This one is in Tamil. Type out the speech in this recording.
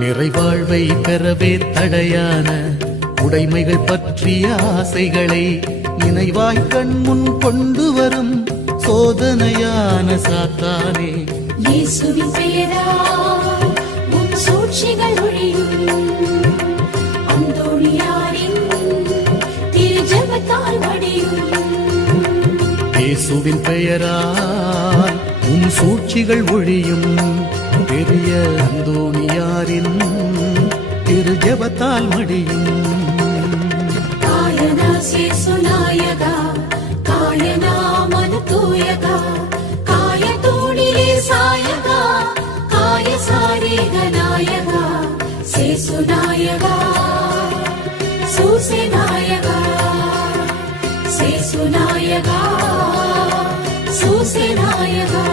நிறைவாழ்வை பெறவே தடையான உடைமைகள் பற்றிய ஆசைகளை நினைவாய் கண் முன் கொண்டு வரும் சோதனையான சாத்தானே, இயேசுவின் பெயரால் உன் சூழ்ச்சிகள் ஒழியும். அந்தோணியாரின் திரு ஜெபத்தால் மடியும். இயேசுவின் பெயரால் உன் சூழ்ச்சிகள் ஒழியும். பெரிய அந்தோணியாரின் திரு ஜெபத்தால் மடியும். காயனா சேசுநாயகா, காயனா மனதூயகா, காய தூணிலே சாயகா, காய சாரீக நாயகா, சேசுநாயகா, சூசேநாயகா, சேசுநாயகா, சூசேநாயகா.